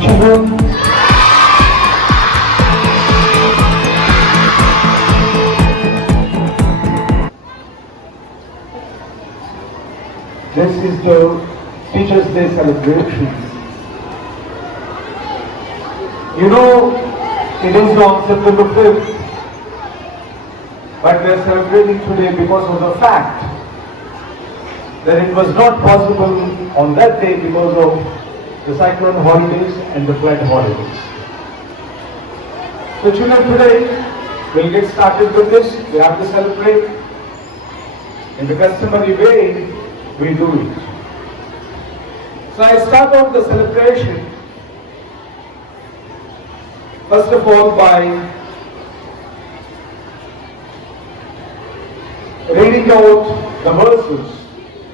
my children. This is the Teachers' Day celebration. You know, it is on September 5th, but we are celebrating today because of the fact that it was not possible on that day because of the cyclone holidays and the flood holidays. So children, today we'll get started with this. We have to celebrate in the customary way we do it. So I start off the celebration first of all by reading out the verses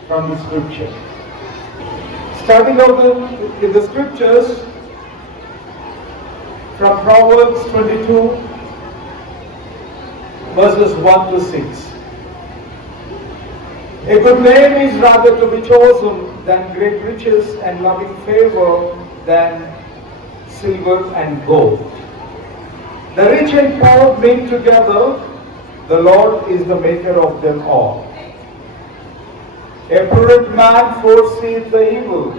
from the scripture. Starting out with the scriptures from Proverbs 22 verses 1 to 6. A good name is rather to be chosen than great riches, and loving favor than silver and gold. The rich and poor meet together, the Lord is the maker of them all. A prudent man foreseeth the evil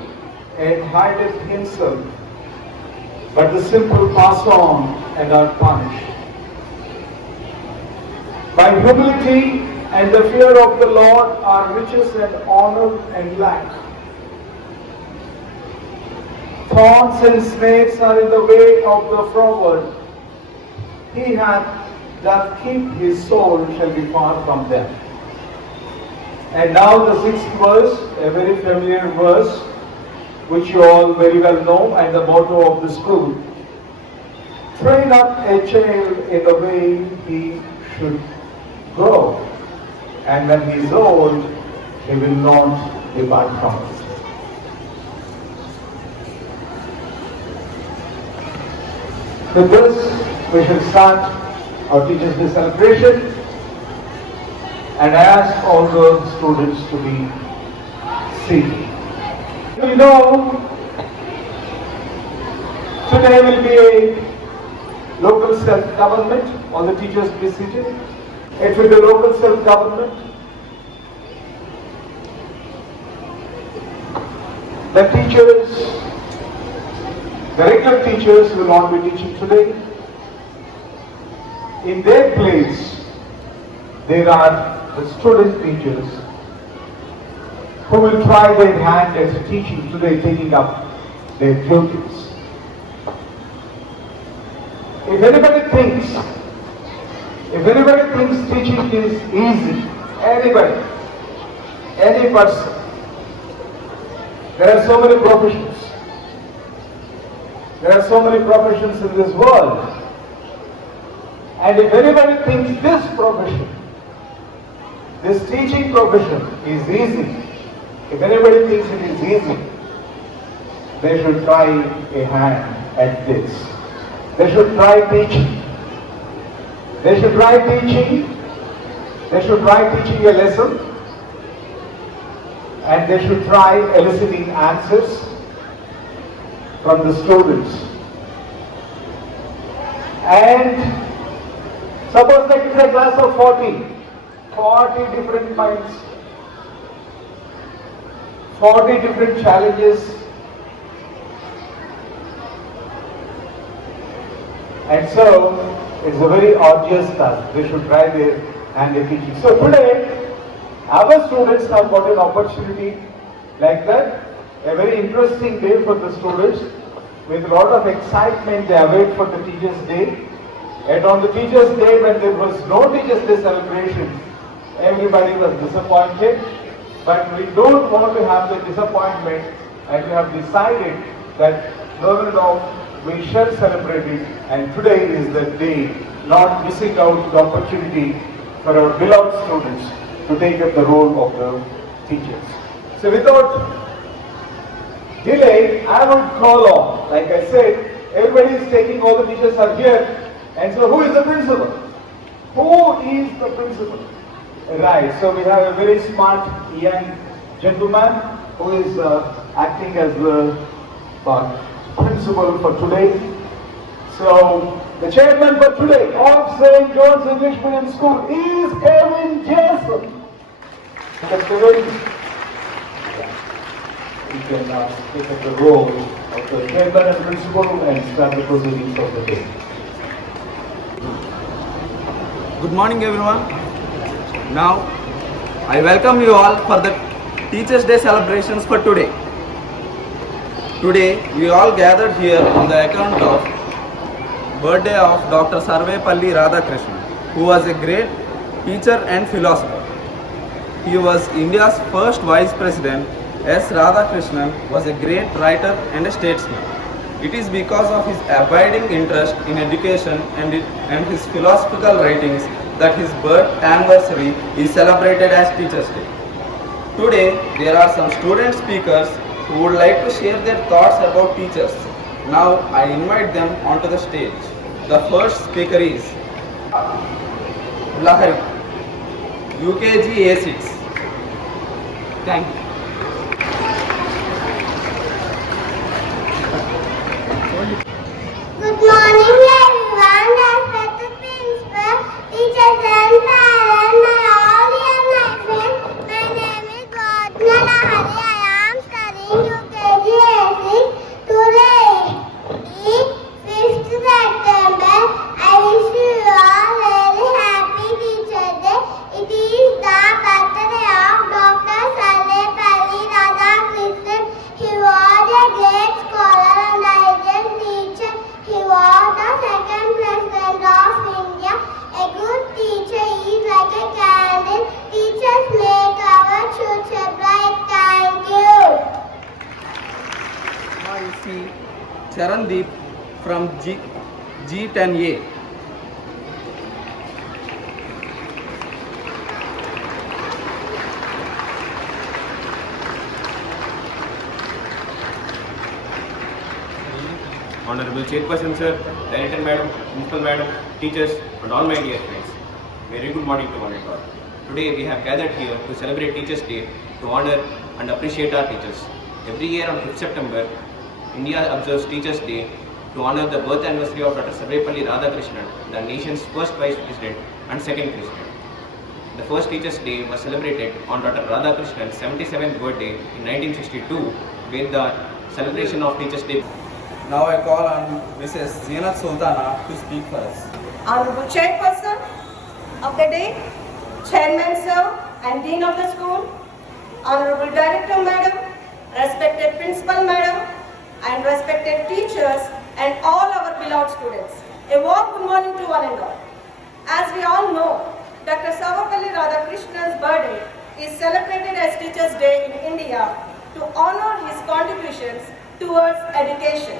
and hideth himself, but the simple pass on and are punished. By humility and the fear of the Lord are riches and honor and life. Thorns and snakes are in the way of the froward. He that keep his soul shall be far from them. And now the 6th verse, a very familiar verse, which you all very well know, and the motto of the school. Train up a child in the way he should go, and when he is old, he will not depart from it. With this, we shall start our Teachers' Day celebration, and I ask all the students to be seated. You know, today will be a local self-government. All the teachers be seated. It will be local self-government. The teachers, the regular teachers will not be teaching today. In their place, there are the student teachers who will try their hand at teaching today, taking up their duties. If anybody thinks teaching is easy, anybody, any person, there are so many professions. There are so many professions in this world. And if anybody thinks this profession, this teaching profession is easy, if anybody thinks it is easy, they should try a hand at this. They should try teaching. They should try teaching. They should try teaching a lesson. And they should try eliciting answers from the students. And suppose that it's a class of 40 different minds, 40 different challenges, and so it's a very arduous task. They should try their hand at teaching. So today, our students have got an opportunity like that, a very interesting day for the students. With a lot of excitement, they await for the Teachers' Day. And on the Teachers' Day, when there was no Teachers' Day celebration, everybody was disappointed. But we don't want to have the disappointment, and we have decided that no, we shall celebrate it. And today is the day, not missing out the opportunity for our beloved students to take up the role of the teachers. So without delay, I would call on, like I said, everybody is taking, all the teachers are here. And so who is the principal? Who is the principal? Right, so we have a very smart young gentleman who is acting as the principal for today. So, the chairman for today of St. John's English Medium School is Kevin Jason. Mr. Kevin, you can take up the role of the chairman and principal and start the proceedings of the day. Good morning everyone. Now I welcome you all for the Teachers Day celebrations for today. Today we all gathered here on the account of birthday of Dr. Sarvepalli Radhakrishnan, who was a great teacher and philosopher. He was India's first vice president. S. Radhakrishnan was a great writer and a statesman. It is because of his abiding interest in education and his philosophical writings that his birth anniversary is celebrated as Teachers Day. Today, there are some student speakers who would like to share their thoughts about teachers. Now, I invite them onto the stage. The first speaker is Lahari, UKG A6. Thank you. Good morning everyone, respected principal, teachers and parents, my all dear my friends. My name is Godna Lahari. I am studying UKG A6. Today is 5th September. I wish you all very happy Teacher Day. It is the birthday of Dr. Sarvepalli Radhakrishnan. He was a great scholar and ideal teacher. He was the second president of India. A good teacher is like a candle. Teachers make our future bright. Thank you. Now I see Charandeep from G10A. Honorable Chairperson Sir, Director Madam, Principal Madam, teachers and all my dear friends. Very good morning to one and all. Today we have gathered here to celebrate Teachers Day to honor and appreciate our teachers. Every year on 5th September, India observes Teachers Day to honor the birth anniversary of Dr. Sarvepalli Radhakrishnan, the nation's first Vice President and second President. The first Teachers Day was celebrated on Dr. Radhakrishnan's 77th birthday in 1962 with the celebration of Teachers Day. Now I call on Mrs. Zeenat Sultana to speak for us. Honorable Chairperson of the day, Chairman Sir and Dean of the school, Honorable Director Madam, respected Principal Madam, and respected teachers and all our beloved students. A warm good morning to one and all. As we all know, Dr. Sarvepalli Radhakrishnan's birthday is celebrated as Teachers Day in India to honor his contributions towards education.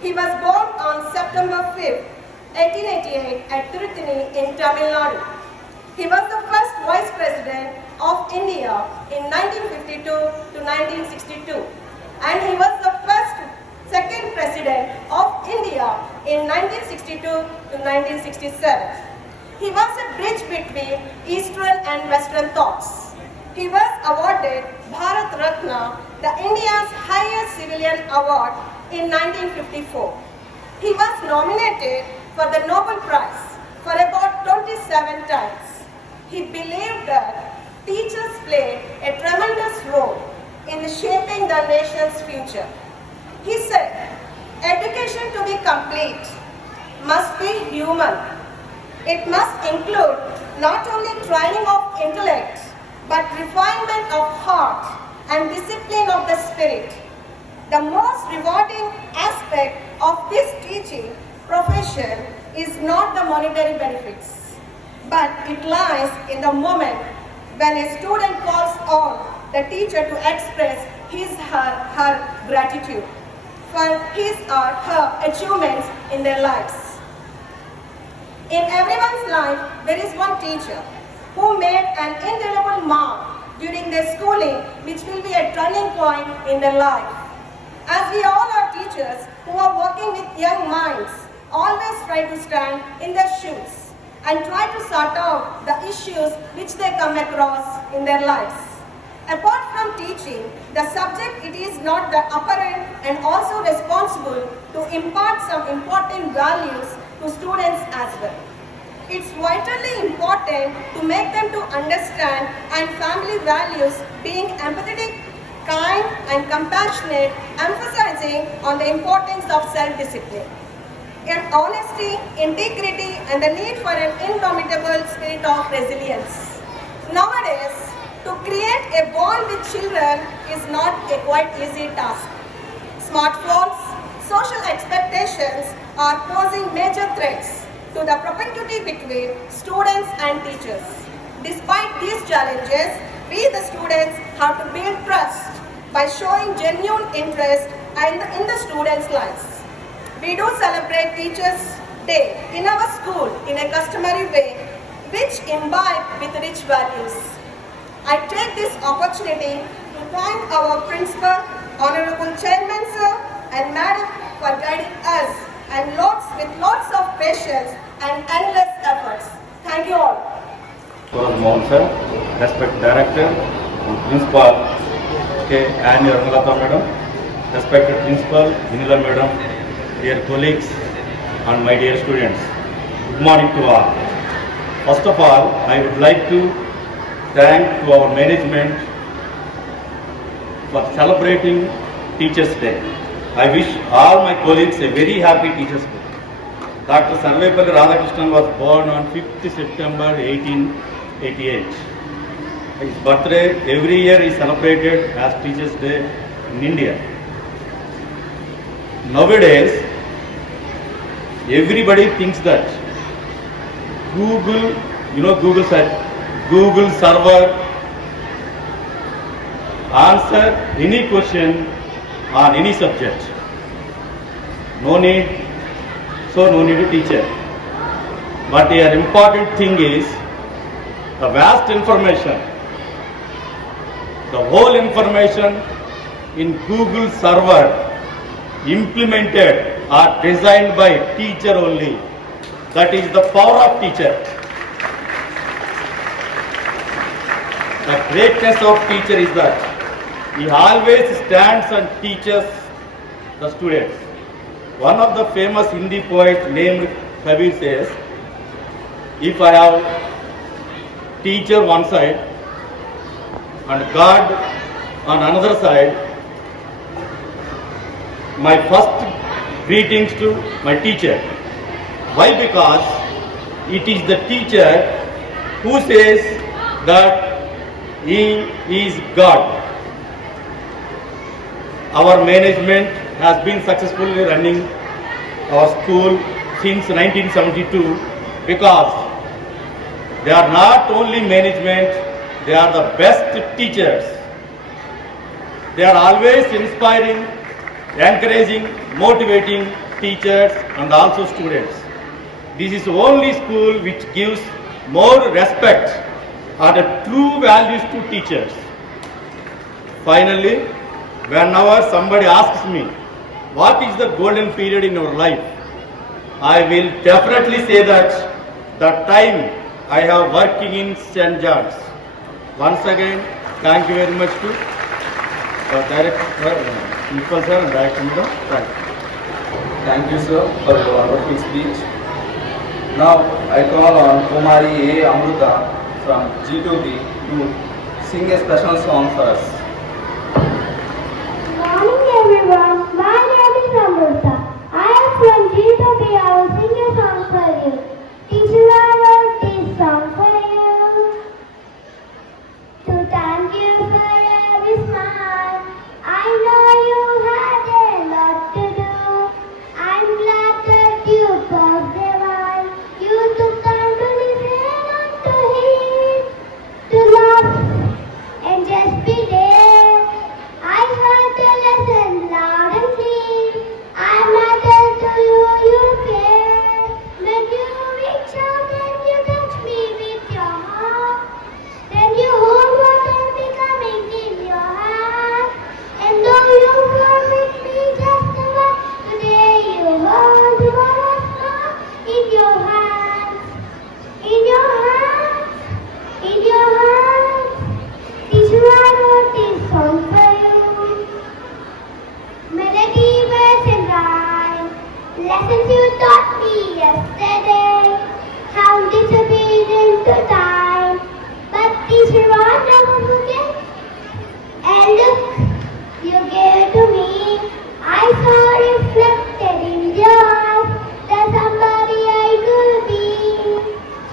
He was born on September 5, 1888 at Tirupati in Tamil Nadu. He was the first Vice President of India in 1952 to 1962 and he was the second President of India in 1962 to 1967. He was a bridge between Eastern and Western thoughts. He was awarded Bharat Ratna, the India's highest civilian award, in 1954. He was nominated for the Nobel Prize for about 27 times. He believed that teachers play a tremendous role in shaping the nation's future. He said, education to be complete must be human. It must include not only training of intellect, but refinement of heart and discipline of the spirit. The most rewarding aspect of this teaching profession is not the monetary benefits, but it lies in the moment when a student calls on the teacher to express his or her gratitude for his or her achievements in their lives. In everyone's life, there is one teacher who made an indelible mark during their schooling, which will be a turning point in their life. As we all are teachers who are working with young minds, always try to stand in their shoes and try to sort out the issues which they come across in their lives. Apart from teaching, the subject it is not the apparent and also responsible to impart some important values to students as well. It's vitally important to make them to understand and family values being empathetic, kind and compassionate, emphasizing on the importance of self-discipline. And honesty, integrity and the need for an indomitable spirit of resilience. Nowadays, to create a bond with children is not a quite easy task. Smartphones, social expectations are posing major threats to the propinquity between students and teachers. Despite these challenges, we the students have to build trust by showing genuine interest in the students' lives. We do celebrate Teachers' Day in our school in a customary way, which imbibe with rich values. I take this opportunity to thank our principal, Honorable Chairman Sir and Madam for guiding us and with lots of patience and endless efforts. Thank you all. Mohan sir, respected director and principal K. Anne Rangalata madam, respected principal Vinila madam, dear colleagues and my dear students. Good morning to all. First of all, I would like to thank to our management for celebrating Teachers' Day. I wish all my colleagues a very happy Teachers' Day. Dr. Sarvepalli Radhakrishnan was born on 5th September 1888. His birthday every year is celebrated as Teachers' Day in India. Nowadays, everybody thinks that Google, Google server answer any question on any subject. No need a teacher. But the important thing is the vast information, the whole information in Google server implemented or designed by teacher only. That is the power of teacher. The greatness of teacher is that he always stands and teaches the students. One of the famous Hindi poets named Kabir says, if I have teacher one side and God on another side, my first greetings to my teacher. Why? Because it is the teacher who says that he is God. Our management has been successfully running our school since 1972 because they are not only management, they are the best teachers. They are always inspiring, encouraging, motivating teachers and also students. This is the only school which gives more respect and true values to teachers. Finally, whenever somebody asks me, what is the golden period in your life? I will definitely say that the time I have working in St. John's. Once again, thank you very much to Director, Principal Sir and Director Madam. Thank you, sir, for your wonderful speech. Now, I call on Kumari A. Amruta from G2B to sing a special song for us. Good morning everyone, my name is Amruta. I am from G2B. I will sing a song for you. Teacher, I wrote this song for you. To thank you for every smile. I know you had a lot to do. I'm glad that you passed the while. You took time to listen and to hear, to laugh and just be there. I heard the lesson loud and clear. I matter to you, you care. When you Lessons you taught me yesterday have disappeared into time, but teacher won't never forget. And look, you gave to me. I saw reflected in your eyes that somebody I could be.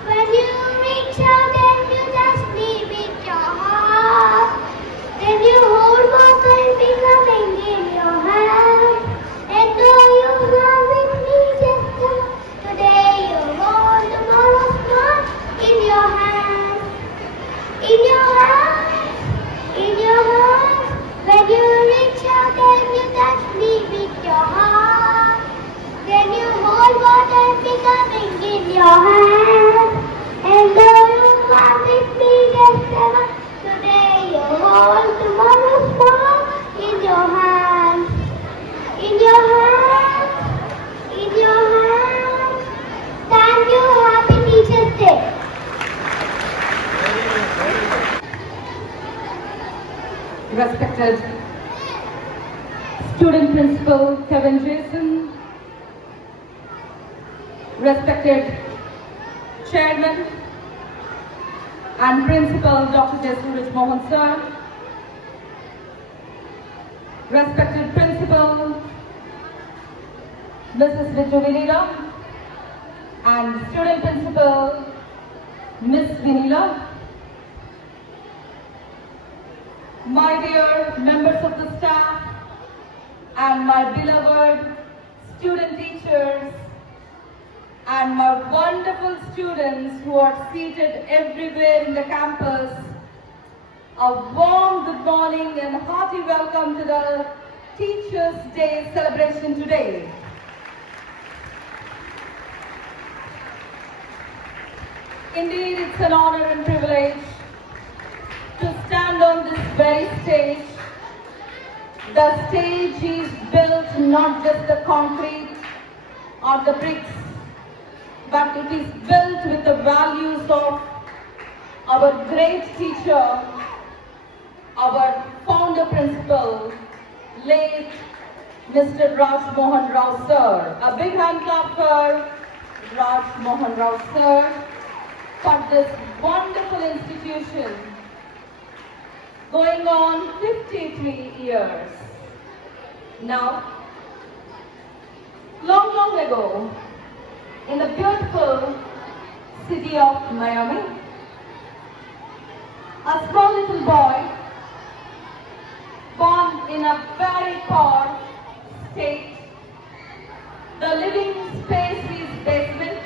When you reach out and you touch me with your heart, then you hold my hand becoming in your hand. And though you are with me just now, today you hold tomorrow's gone in your hands. In your hands, in your hands. When you reach out and you touch me with your heart, then you hold what I'm becoming in your hands. And though you are with me just now, today you hold tomorrow's fall in your hands. In your hands, in your hands. Thank you. Happy Teacher's Day. Respected Student Principal Kevin Jason, respected Chairman and Principal Dr. J. Suraj Mohan Sir, respected Principal Mrs. Vidya Vinila and Student Principal Miss Vinila, my dear members of the staff and my beloved student teachers and my wonderful students who are seated everywhere in the campus, a warm good morning and hearty welcome to the Teachers' Day celebration today. Indeed, it's an honor and privilege to stand on this very stage. The stage is built not just the concrete or the bricks, but it is built with the values of our great teacher, our founder principal, late Mr. Raj Mohan Rao sir. A big hand clap for Raj Mohan Rao sir for this wonderful institution going on 53 years. Now, long ago, in the beautiful city of Miami, a small little boy born in a very poor state. The living space is basement,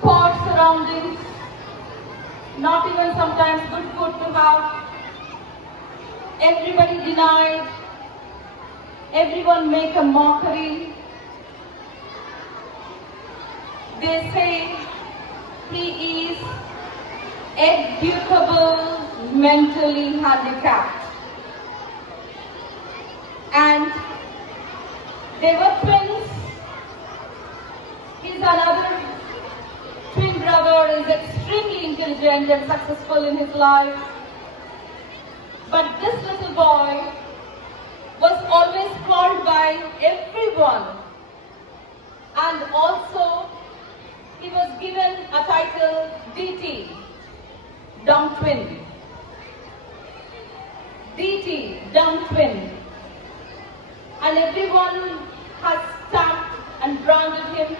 poor surroundings, not even sometimes good food to have. Everybody denied, everyone make a mockery. They say he is educable, mentally handicapped. And they were twins. His another twin brother is extremely intelligent and successful in his life. But this little boy was always called by everyone, and also he was given a title DT, Dumb Twin. DT, Dumb Twin. And everyone has stamped and branded him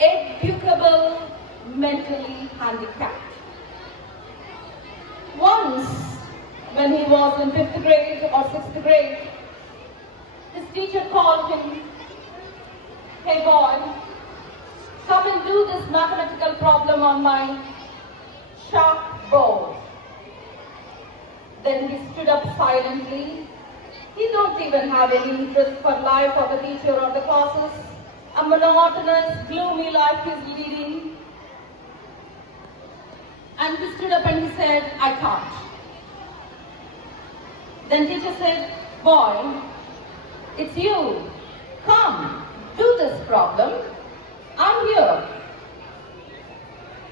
educable, mentally handicapped. Once, when he was in 5th grade or 6th grade, his teacher called him, "Hey boy, come and do this mathematical problem on my chalkboard." Then he stood up silently. He don't even have any interest for life or the teacher or the classes. A monotonous, gloomy life he's leading. And he stood up and he said, "I can't." Then teacher said, "Boy, it's you. Come, do this problem. I'm here."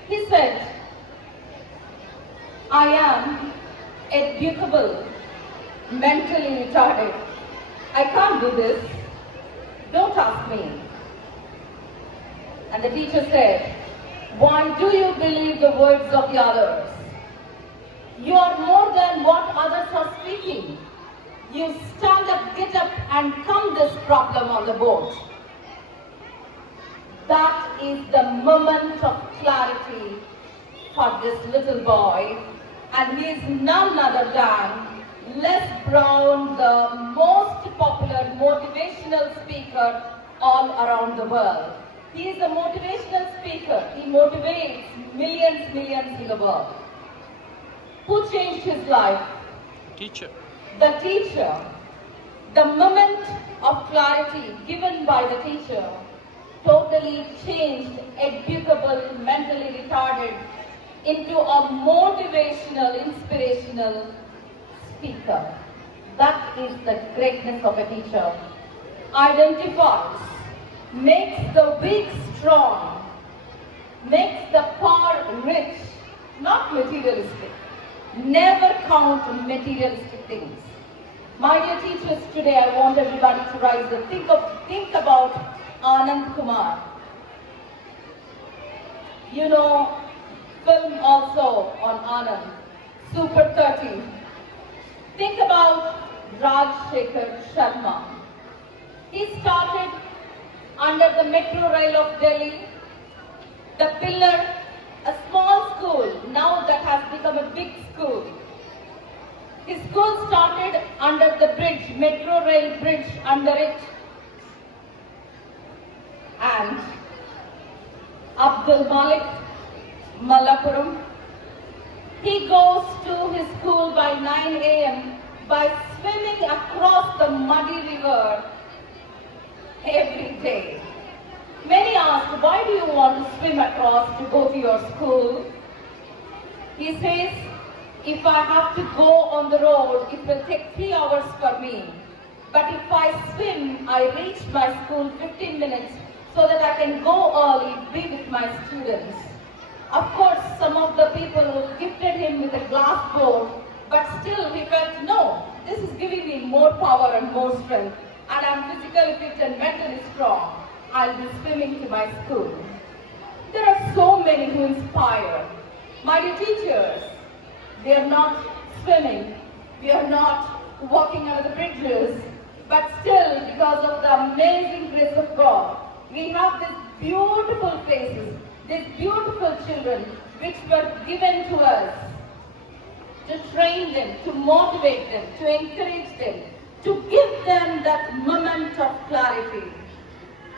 He said, "I am educable, mentally retarded." I can't do this. Don't ask me. And the teacher said, why do you believe the words of the others? You are more than what others are speaking. You stand up, get up, and count this problem on the board. That is the moment of clarity for this little boy, and he is none other than Les Brown, the most popular motivational speaker all around the world. He is a motivational speaker. He motivates millions in the world. Who changed his life? Teacher. The teacher. The moment of clarity given by the teacher totally changed educable, mentally retarded into a motivational, inspirational speaker. That is the greatness of a teacher. Identifies, makes the weak strong, makes the poor rich, not materialistic. Never count materialistic things. My dear teachers, today I want everybody to rise and think about Anand Kumar. You know, film also on Anand, Super 30. Think about Rajshekhar Sharma. He started under the metro rail of Delhi, the pillar, a small school, now that has become a big school. His school started under the bridge, metro rail bridge under it. And Abdul Malik, Malappuram, he goes to his school by 9 a.m. by swimming across the muddy river every day. Many asked, why do you want to swim across to go to your school? He says, if I have to go on the road, it will take 3 hours for me. But if I swim, I reach my school 15 minutes so that I can go early, be with my students. Of course, some of the people gifted him with a glass boat, but still he felt, no, this is giving me more power and more strength, and I'm physically fit and mentally strong. I'll be swimming to my school. There are so many who inspire. My dear teachers, we are not swimming, we are not walking under the bridges, but still, because of the amazing grace of God, we have these beautiful faces, these beautiful children, which were given to us to train them, to motivate them, to encourage them, to give them that moment of clarity.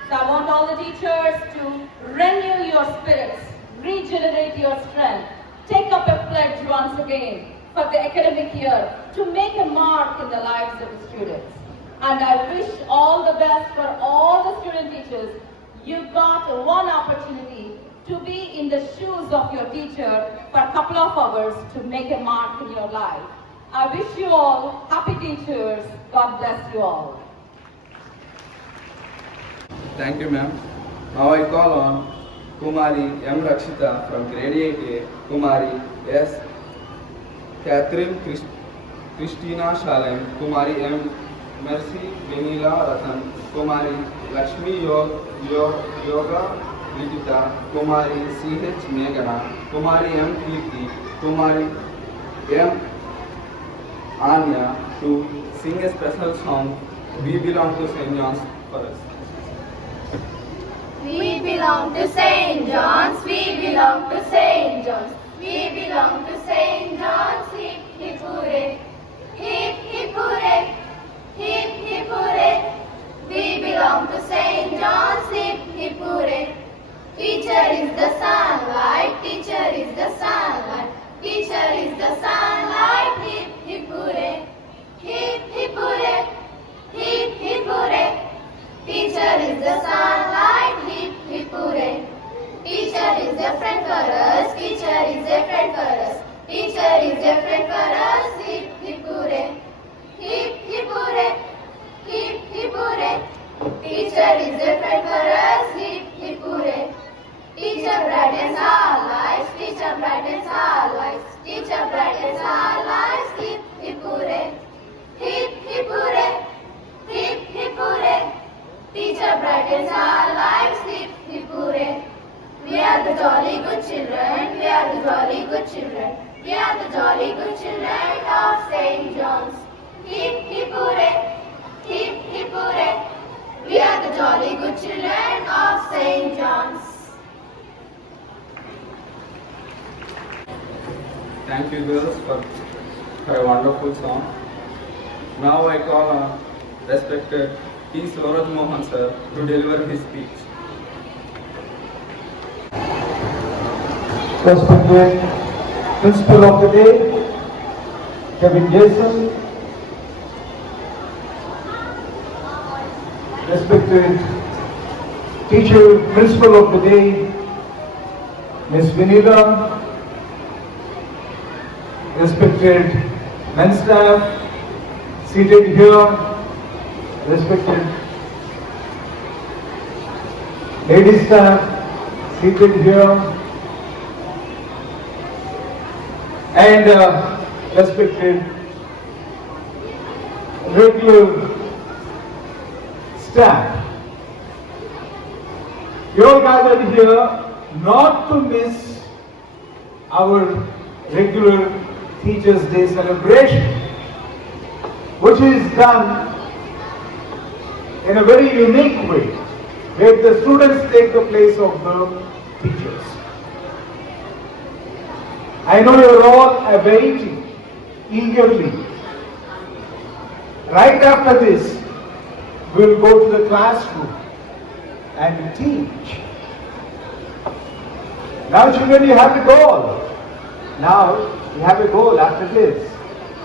So I want all the teachers to renew your spirits, regenerate your strength, take up a pledge once again for the academic year to make a mark in the lives of the students. And I wish all the best for all the student teachers. You got one opportunity to be in the shoes of your teacher for a couple of hours to make a mark in your life. I wish you all happy teachers. God bless you all. Thank you, ma'am. Now I call on Kumari M. Rakshita from grade 8A, Kumari S. Catherine Christina Shalem, Kumari M. Mercy Venila Ratan, Kumari Lakshmi Yoga Nikita, Kumari C.H. Meghana, Kumari M. Kirti, Kumari M. Anya to sing a special song, We Belong to St. John's for us. We belong to St. John's, we belong to St. John's, we belong to St. John's, hip hip hooray, hip hip hooray, hip hip hooray. We belong to St. John's, hip hip hooray. Teacher is the sunlight, teacher is the sunlight, teacher is the sunlight, hip hip hooray, hip hip hooray, hip hip hooray. Teacher is the sunlight, hip hip hooray. Teacher is a friend for us, teacher is a friend for us, teacher is a friend for us, hip hip hooray, hip hip hooray, hip hip hooray. Teacher is a friend for us, hip hip hooray. Teacher brightens our lives, teacher brightens our lives, teacher brightens our lives, hip hip hooray, hip hip hooray, hip It's our lives, hip hip hooray. We are the jolly good children. We are the jolly good children. We are the jolly good children of St. John's. Hip hip hooray. Hip hip hooray. We are the jolly good children of St. John's. Thank you girls for a wonderful song. Now I call on respected P. Swaraj Mohan sir to deliver his speech. Respected Principal of the Day, Kevin Jason. Respected Teacher Principal of the Day, Ms. Vinita. Respected men staff seated here. Respected lady staff seated here. And respected regular staff. You all gathered here not to miss our regular Teachers' Day celebration, which is done in a very unique way, where the students take the place of the teachers. I know you're all awaiting eagerly. Right after this, we'll go to the classroom and teach. Now children, you have a goal. Now you have a goal after this.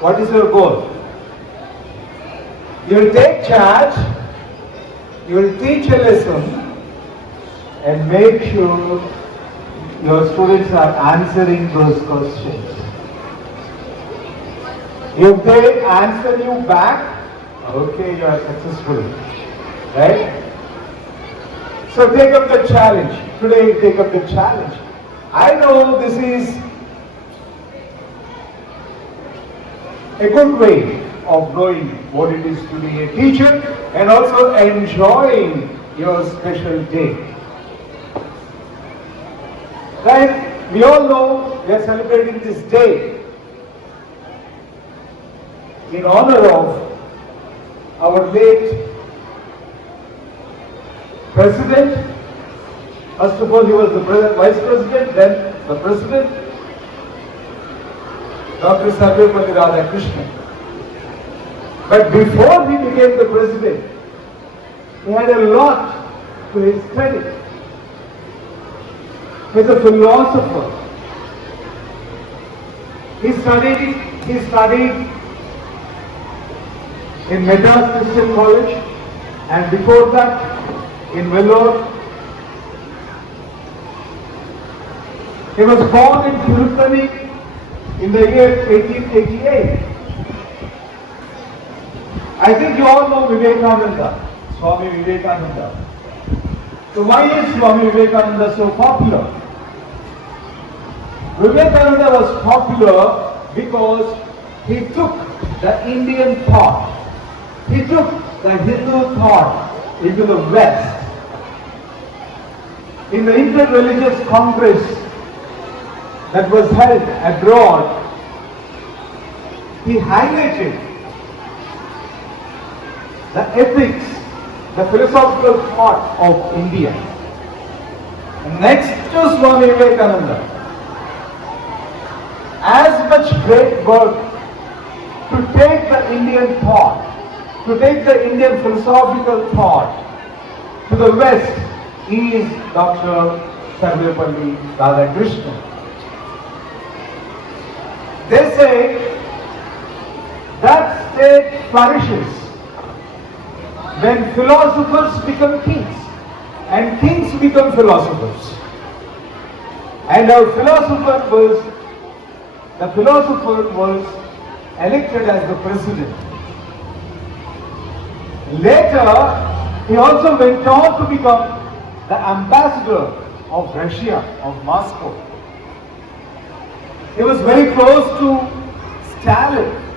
What is your goal? You will take charge, you will teach a lesson and make sure your students are answering those questions. If they answer you back, okay, you are successful. Right? So take up the challenge. Today take up the challenge. I know this is a good way of knowing what it is to be a teacher and also enjoying your special day. Right? We all know we are celebrating this day in honor of our late President. First of all, he was the Vice President, then the President, Dr. Sarvepalli Radhakrishnan. But before he became the President, he had a lot to his credit. He's a philosopher. He studied in Madras Christian College, and before that in Vellore. He was born in Tirupati in the year 1888. I think you all know Vivekananda, Swami Vivekananda. So why is Swami Vivekananda so popular? Vivekananda was popular because he took the Indian thought, he took the Hindu thought into the West. In the Inter-Religious Congress that was held abroad, he highlighted the ethics, the philosophical thought of India. And next to Swami Vivekananda, as much great work to take the Indian thought, to take the Indian philosophical thought to the West is Dr. Sarvepalli Radhakrishnan. They say that state flourishes when philosophers become kings and kings become philosophers. And our the philosopher was elected as the president. Later, he also went on to become the ambassador of Russia, of Moscow. He was very close to Stalin.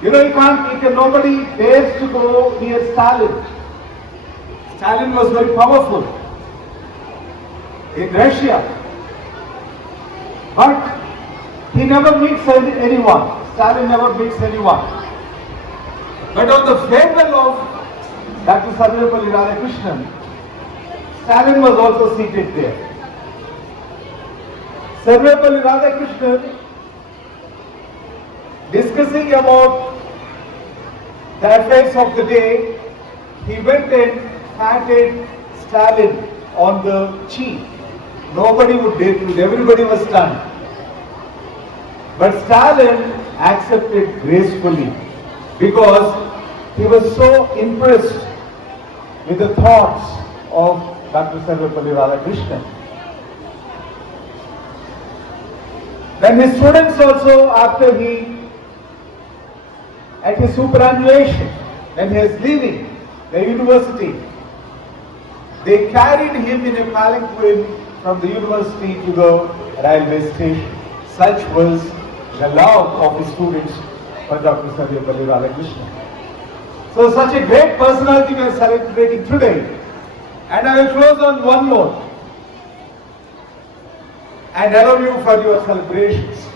You know, nobody dares to go near Stalin. Stalin was very powerful in Russia, but he never meets anyone. Stalin never meets anyone. But on the farewell of Dr. Sarvepalli Radhakrishnan, Stalin was also seated there. Sarvepalli Radhakrishnan, discussing about the affairs of the day, he went and patted Stalin on the cheek. Nobody would dare to, everybody was stunned. But Stalin accepted gracefully because he was so impressed with the thoughts of Dr. Sarvepalli Radhakrishnan. Then his students also, after at his superannuation, when he was leaving the university, they carried him in a palanquin from the university to the railway station. Such was the love of his students for Dr. Sarvepalli Radhakrishnan. So such a great personality we are celebrating today. And I will close on one note and allow you for your celebrations.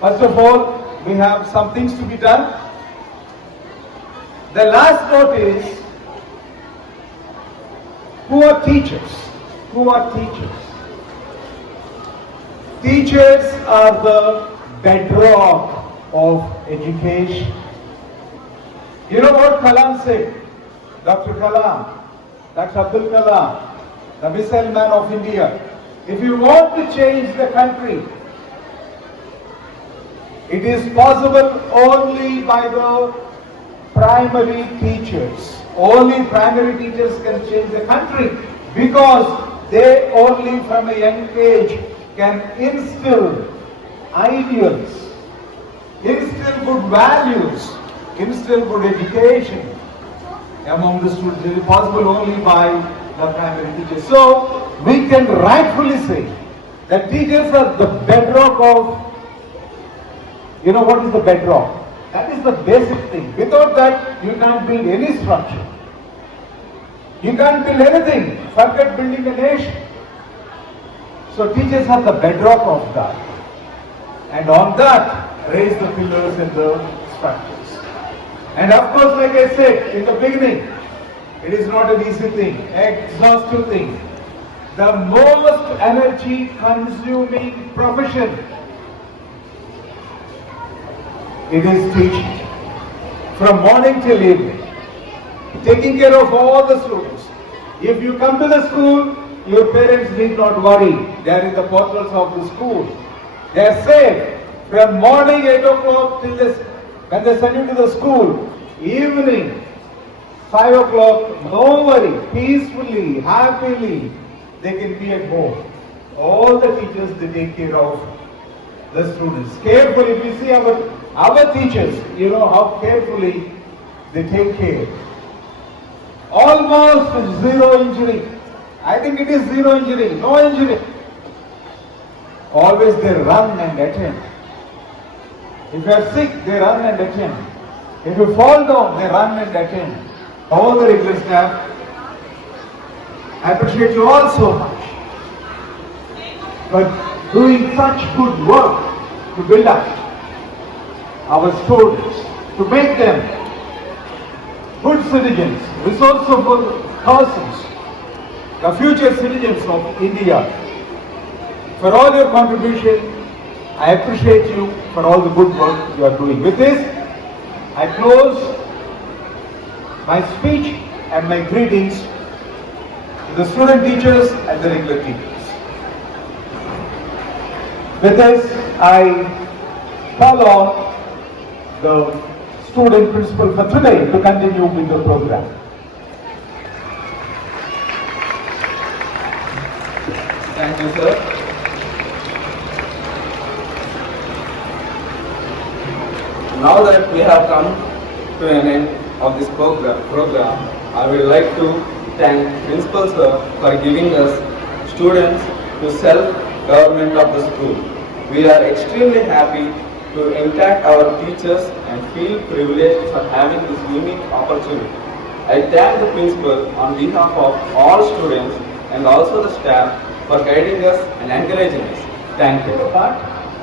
First of all, we have some things to be done. The last note is, who are teachers? Who are teachers? Teachers are the bedrock of education. You know what Kalam said? Dr. Kalam, Dr. Abdul Kalam, the missile man of India. If you want to change the country, it is possible only by the primary teachers. Only primary teachers can change the country because they only from a young age can instill ideals, instill good values, instill good education among the students. It is possible only by the primary teachers. So we can rightfully say that teachers are the bedrock of, you know what is the bedrock? That is the basic thing. Without that, you can't build any structure. You can't build anything. Forget building a nation. So teachers are the bedrock of that. And on that, raise the pillars and the structures. And of course, like I said in the beginning, it is not an easy thing, exhaustive thing. The most energy consuming profession, it is teaching. From morning till evening. Taking care of all the students. If you come to the school, your parents need not worry. They are in the portals of the school. They are safe. From morning 8 o'clock till when they send you to the school, evening 5 o'clock, no worry, peacefully, happily, they can be at home. All the teachers, they take care of the students. Carefully, if you see our teachers, you know how carefully they take care. Almost zero injury. I think it is zero injury, no injury. Always they run and attend. If you are sick, they run and attend. If you fall down, they run and attend. All the regular staff, I appreciate you all so much for doing such good work to build up our students, to make them good citizens, resourceful persons, the future citizens of India. For all your contribution, I appreciate you for all the good work you are doing. With this, I close my speech and my greetings to the student teachers and the regular teachers. With this, I call on the student principal for today to continue with the program. Thank you, sir. Now that we have come to an end of this program, I would like to thank Principal Sir for giving us students to self-government of the school. We are extremely happy to interact our teachers and feel privileged for having this unique opportunity. I thank the principal on behalf of all students and also the staff for guiding us and encouraging us. Thank you.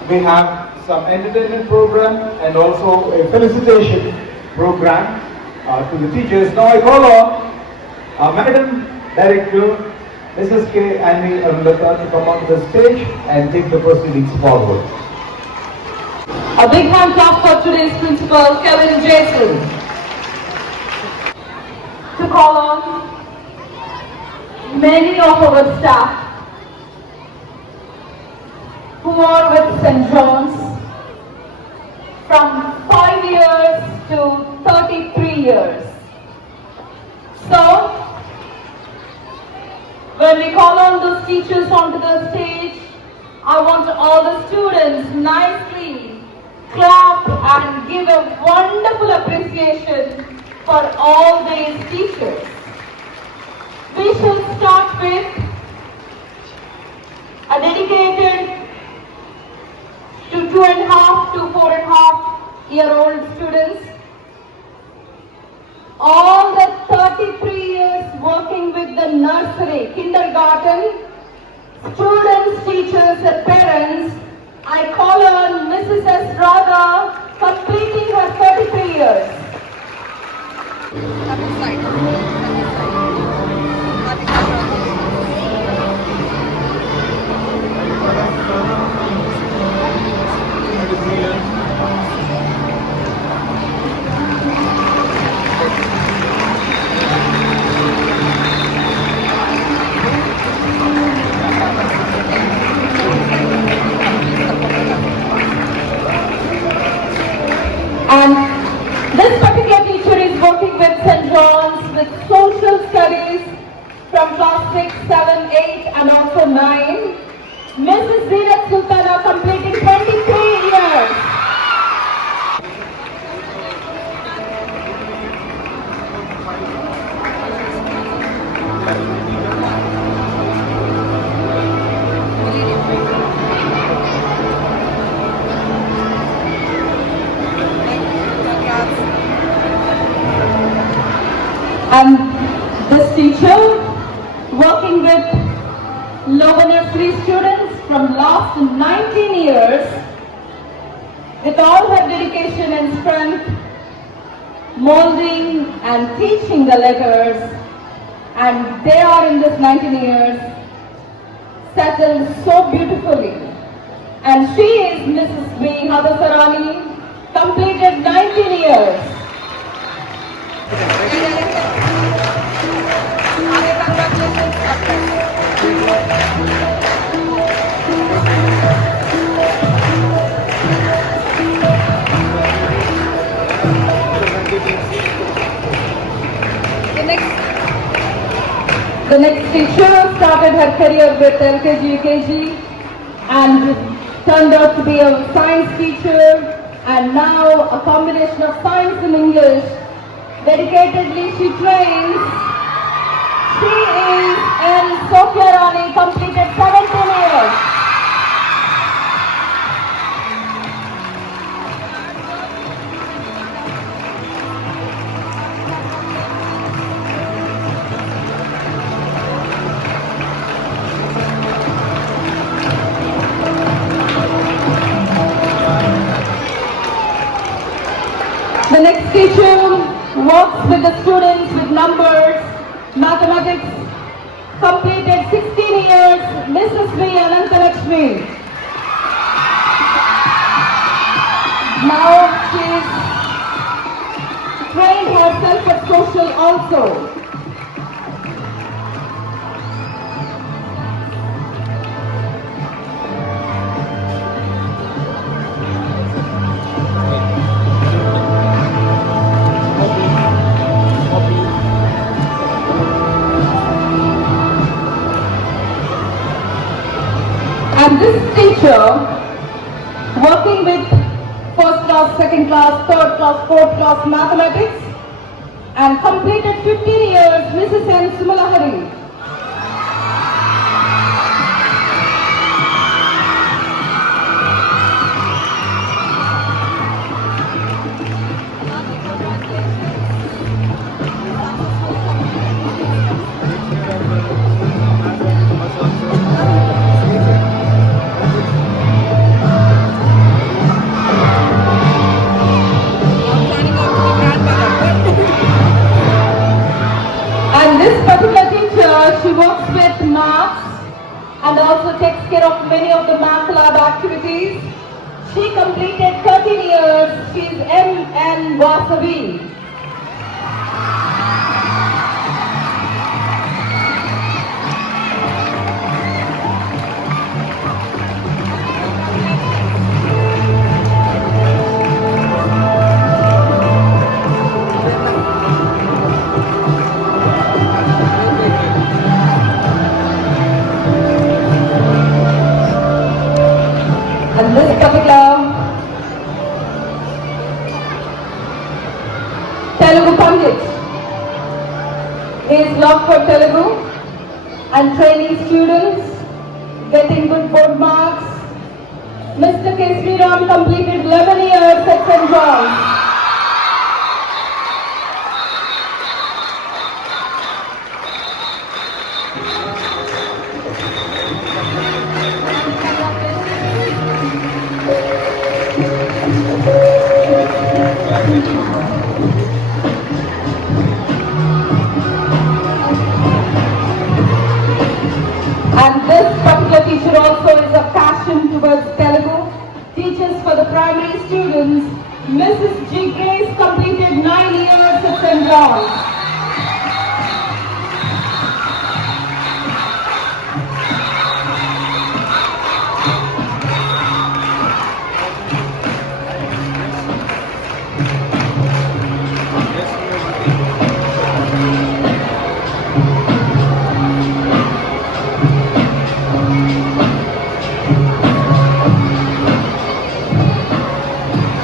We have some entertainment program and also a felicitation program to the teachers. Now I call on Madam Director Mrs. K. Annie Arulata to come on the stage and take the proceedings forward. A big hand clap for today's principal, Kevin Jason. To call on many of our staff who are with St. John's from 5 years to 33 years. So, when we call on those teachers onto the stage, I want all the students nicely clap and give a wonderful appreciation for all these teachers. We shall start with a dedicated to 2.5 to 4.5 year old students. All the 33 years working with the nursery, kindergarten, students, teachers and parents, I call on Mrs. S. Radha, completing her 33 years. And this particular teacher is working with St. John's with social studies from class 6, 7, 8 and also 9. Mrs. Zeenat Sultana completing 23 years. And this teacher working with lower nursery students from last 19 years with all her dedication and strength, molding and teaching the letters, and they are in this 19 years settled so beautifully. And she is Mrs. V. Hadasarani, completed 19 years. The next teacher started her career with LKG, UKG and turned out to be a science teacher, and now a combination of science and English. Dedicatedly she trains. She is N. Sophia Rani, completed 17 years. The next teacher works with the students with numbers, mathematics, completed 16 years, Mrs. V. Anantalakshmi. Now she's trained herself at social also. And this teacher, working with first class, second class, third class, fourth class mathematics, and completed 15 years, Mrs. N. Sumalahari. And this particular teacher, she works with maths and also takes care of many of the math lab activities. She completed 13 years. She is M.N. Vasavi. And this particular Telugu Pandit, his love for Telugu and training students, getting good board marks. Mr. K. Sriram completed 11 years at St. John's. And this particular teacher also is a passion towards Telugu. Teaches for the primary students. Mrs. G. Grace completed 9 years at St. John's.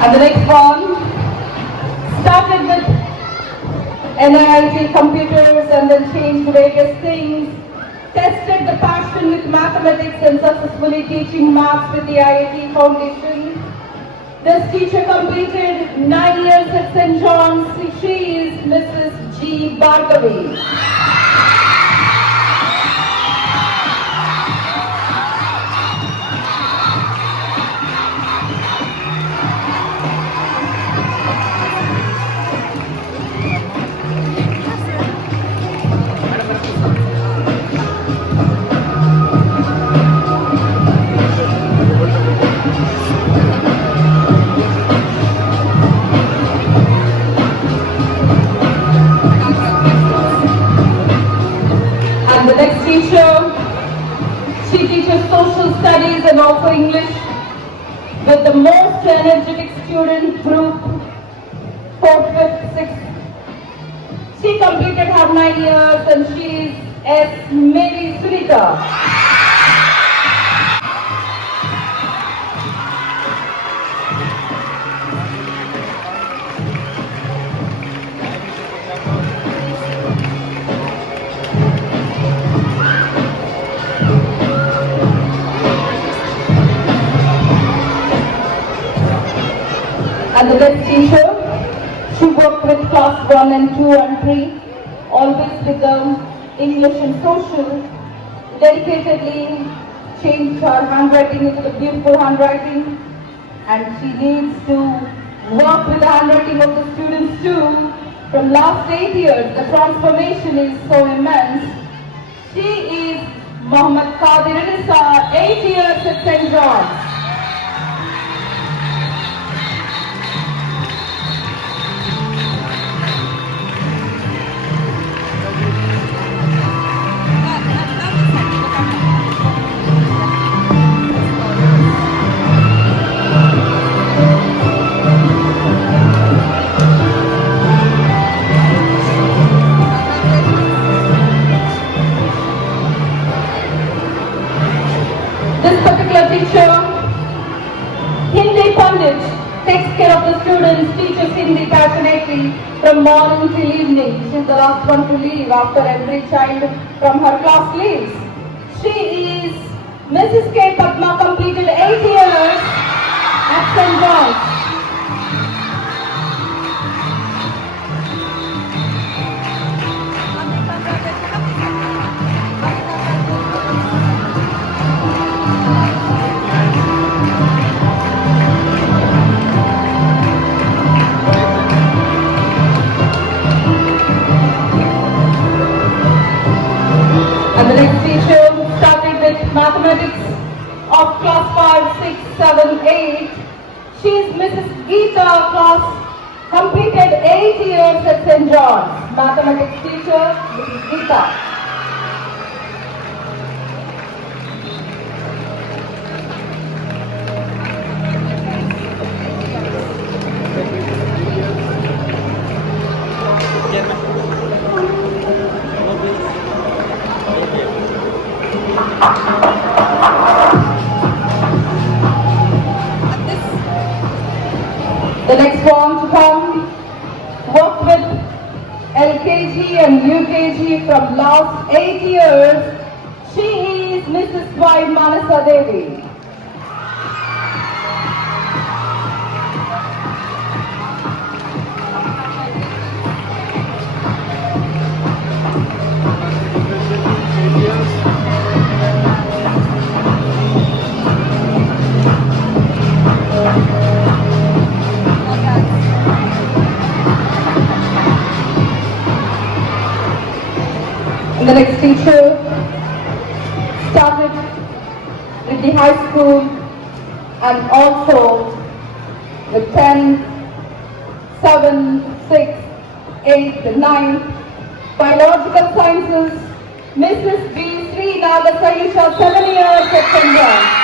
And the next one started with NIIT computers and then changed various things. Tested the passion with mathematics and successfully teaching maths with the IIT Foundation. This teacher completed 9 years at St. John's. She is Mrs. G. Bhargavi. The next teacher, she teaches social studies and also English with the most energetic student group, 4th, 5th, 6th. She completed her 9 years and she is S. Mary Sunita. And the next teacher, she worked with class 1 and 2 and 3, always with the English and social, dedicatedly changed her handwriting into the beautiful handwriting, and she needs to work with the handwriting of the students too. From last 8 years, the transformation is so immense. She is Muhammad Qadir Nisa, 8 years at St. John's. This particular teacher, Hindi Pandit, takes care of the students, teaches Hindi passionately from morning till evening. She is the last one to leave after every child from her class leaves. She is Mrs. K. Padma, completed 8 years at St. John's. And the next teacher started with mathematics of class 5, 6, 7, 8. She is Mrs. Geeta, class completed 8 years at St. John's. Mathematics teacher, Mrs. Geeta. The next one to come worked with LKG and UKG from last 8 years. She is Mrs. Y. Manasa Devi. The next teacher started with the high school and also the 10, 7, 6, 8, 9 biological sciences. Mrs. B. Sri Nagasayusha, 7 years at St. John's.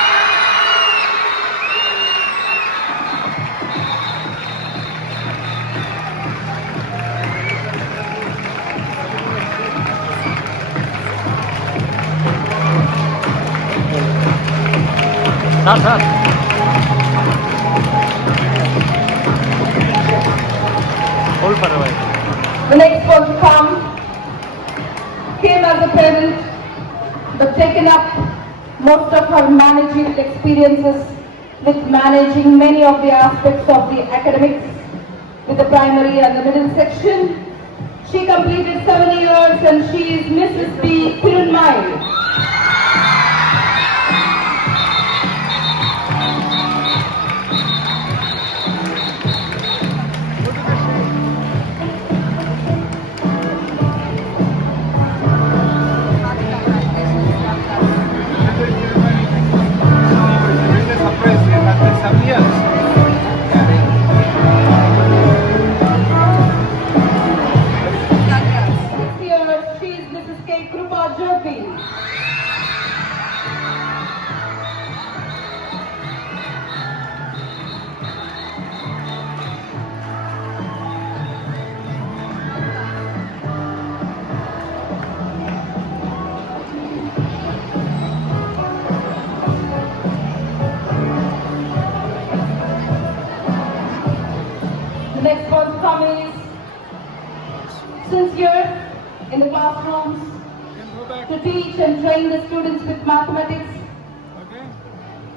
The next one to come came as a parent but taken up most of her managerial experiences with managing many of the aspects of the academics with the primary and the middle section. She completed 7 years and she is Mrs. B. Kirunmai. Next one to come is sincere in the classrooms to teach and train the students with mathematics.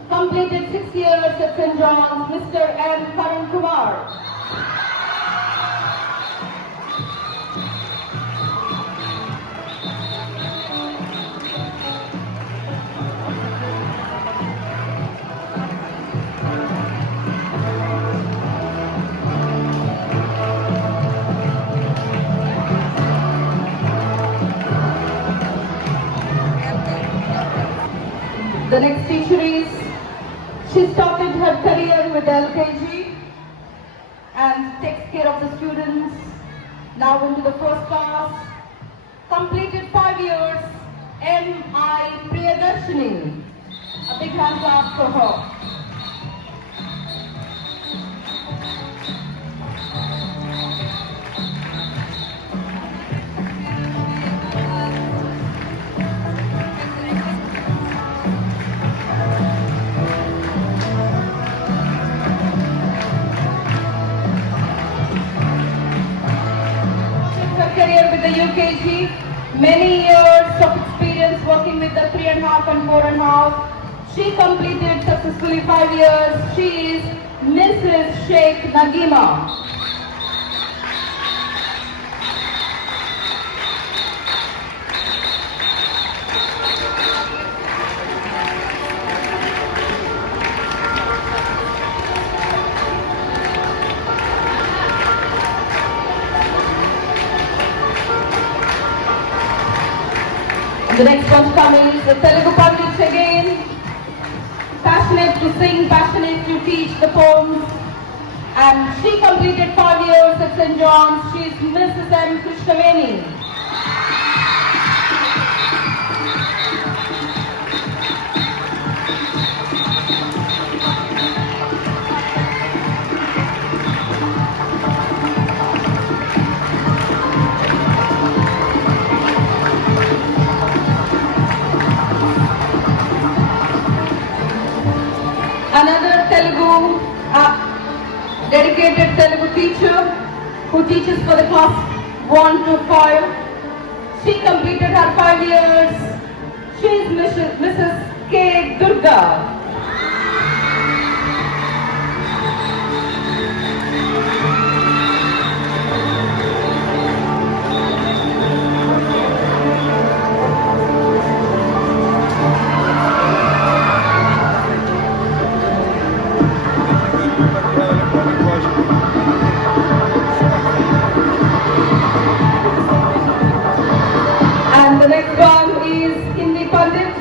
Completed 6 years at St. John's, Mr. M. Karan Kumar. The next teacher is, she started her career with LKG and takes care of the students, now into the first class, completed 5 years, M.I. Priyadarshini. A big hand clap for her. Career with the UKG, many years of experience working with the 3.5 and 4.5. She completed successfully 5 years. She is Mrs. Sheikh Nagima. And the next one coming is the Telugu Pandits again. Passionate to sing, passionate to teach the poems. And she completed 5 years at St. John's. She is Mrs. M. Krishnaveni. Another Telugu, dedicated Telugu teacher who teaches for the class 1 to 5. She completed her 5 years. She is Mrs. K. Durga. And the next one is Hindi Pandit.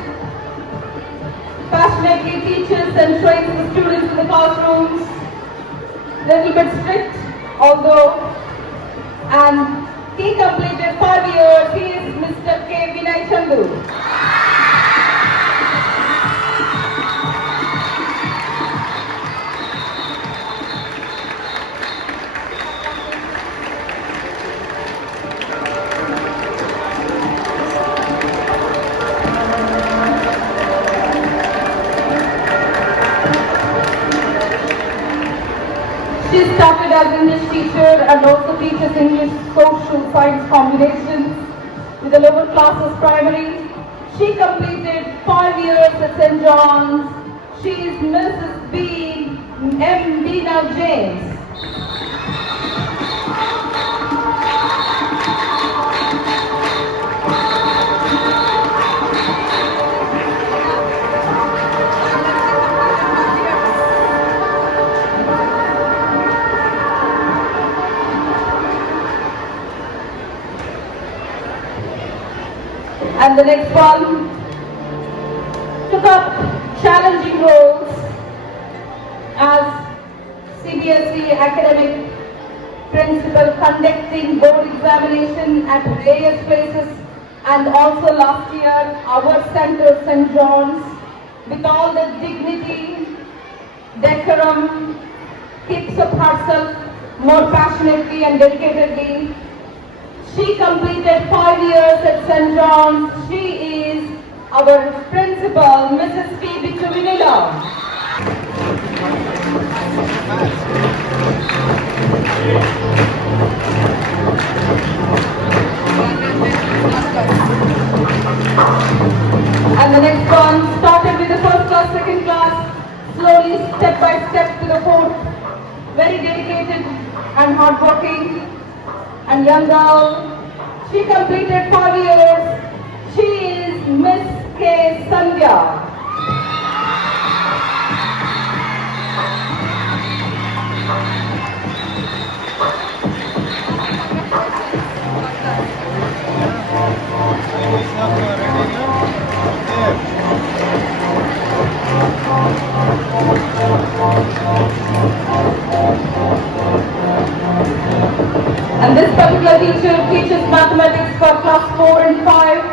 Passionately teaches and trains the students in the classrooms. Little bit strict, although. And he completed 5 years. He is Mr. K. Vinay Chandu. She started as English teacher and also teaches English social science combinations with the lower classes primary. She completed 5 years at St. John's. She is Mrs. B. M. Dina James. And the next one took up challenging roles as CBSE academic principal, conducting board examination at various places, and also last year our center St. John's, with all the dignity, decorum, keeps up herself more passionately and dedicatedly. She completed 5 years at St. John's. She is our principal, Mrs. P. Bichuvinila. And the next one started with the first class, second class, slowly, step by step to the fourth. Very dedicated and hardworking and young girl. She completed 5 years. She is Miss K. Sandhya. And this particular teacher teaches mathematics for class 4 and 5,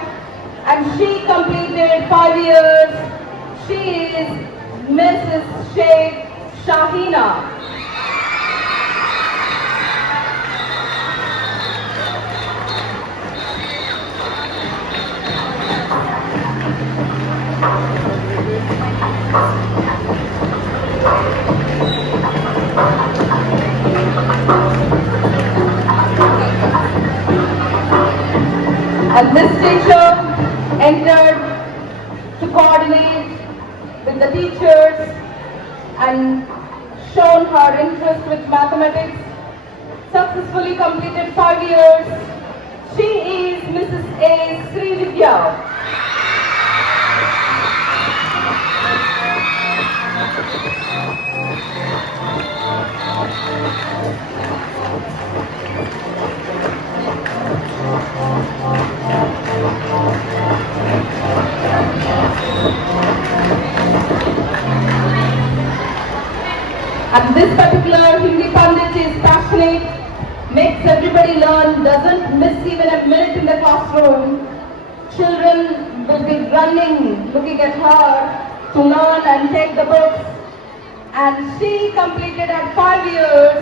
and she completed 5 years. She is Mrs. Sheikh Shahina. And this teacher entered to coordinate with the teachers and shown her interest with mathematics. Successfully completed 5 years. She is Mrs. A. Srividya. this particular Hindi Pandit is passionate, makes everybody learn, doesn't miss even a minute in the classroom. Children will be running, looking at her to learn and take the books. And she completed at 5 years.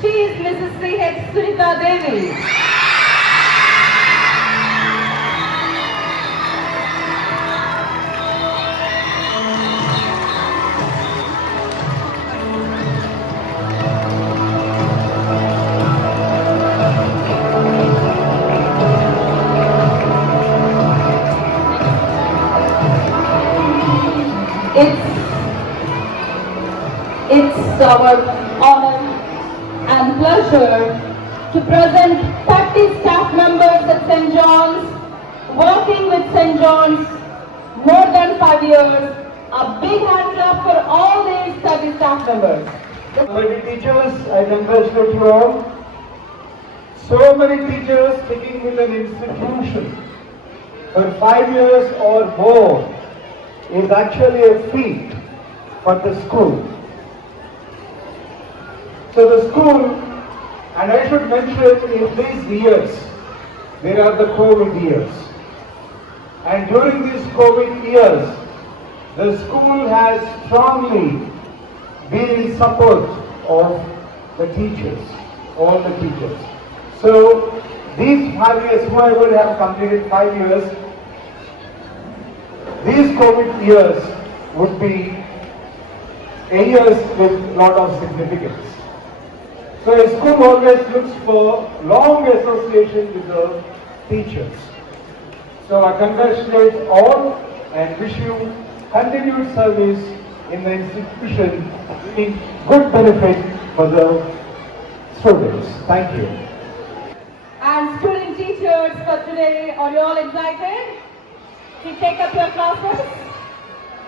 She is Mrs. C.H. Sunita Devi. It's our honor and pleasure to present 30 staff members at St. John's, working with St. John's more than 5 years. A big hand clap for all these 30 staff members. Many teachers, I congratulate you all. So many teachers sticking with an institution for 5 years or more is actually a feat for the school. So the school, and I should mention in these years, there are the COVID years. And during these COVID years, the school has strongly been in support of the teachers, all the teachers. So these 5 years, whoever have completed 5 years, these COVID years would be years with lot of significance. So a school always looks for long association with the teachers. So I congratulate all and wish you continued service in the institution, in good benefit for the students. Thank you. And student teachers for today, are you all excited to take up your classes?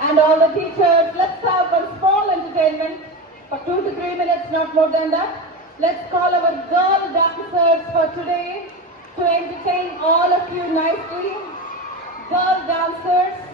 And all the teachers, let's have a small entertainment for 2 to 3 minutes, not more than that. Let's call our girl dancers for today to entertain all of you nicely. Girl dancers.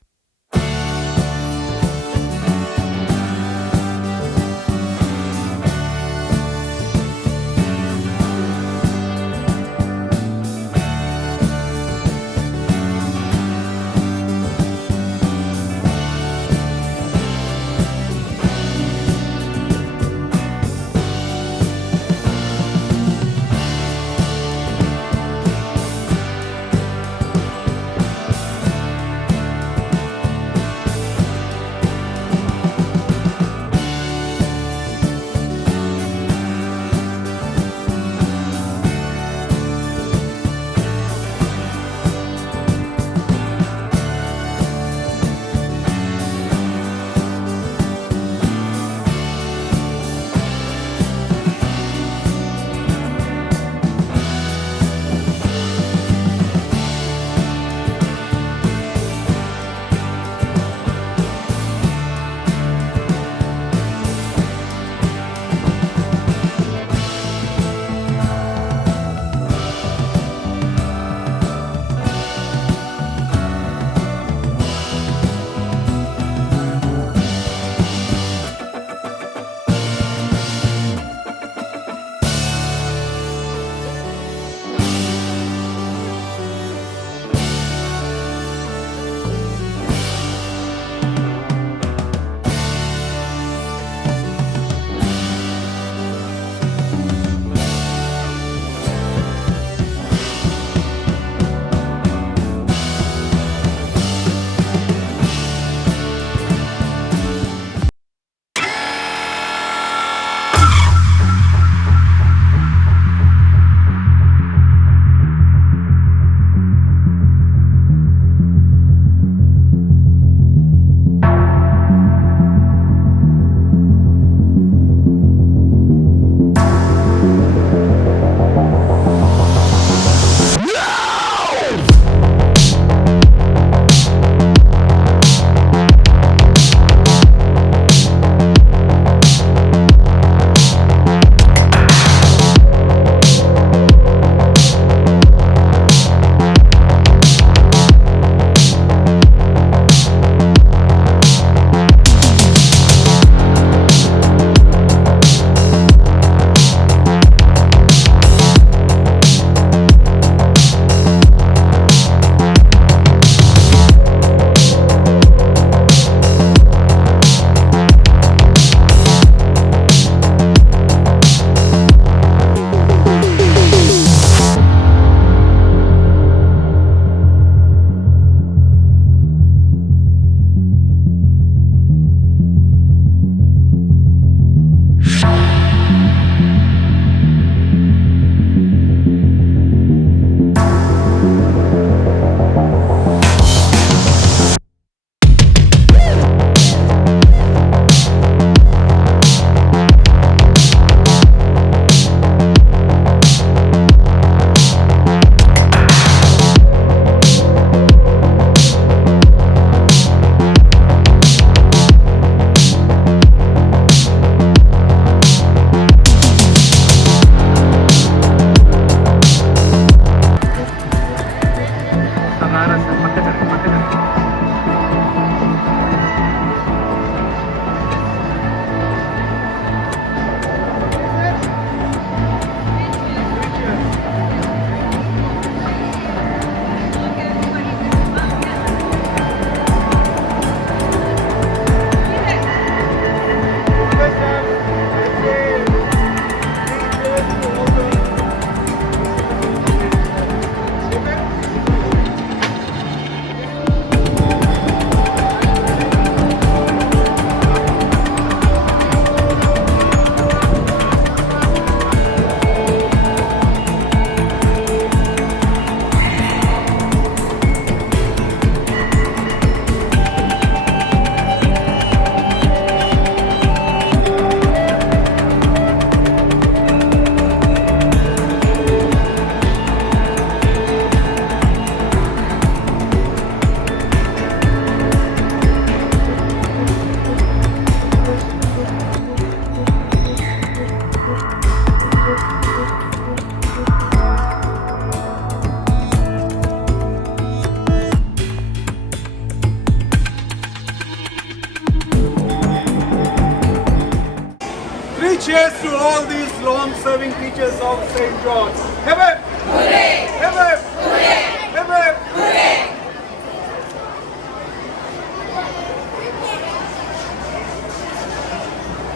Three cheers to all these long-serving teachers of St. John's. Heaven!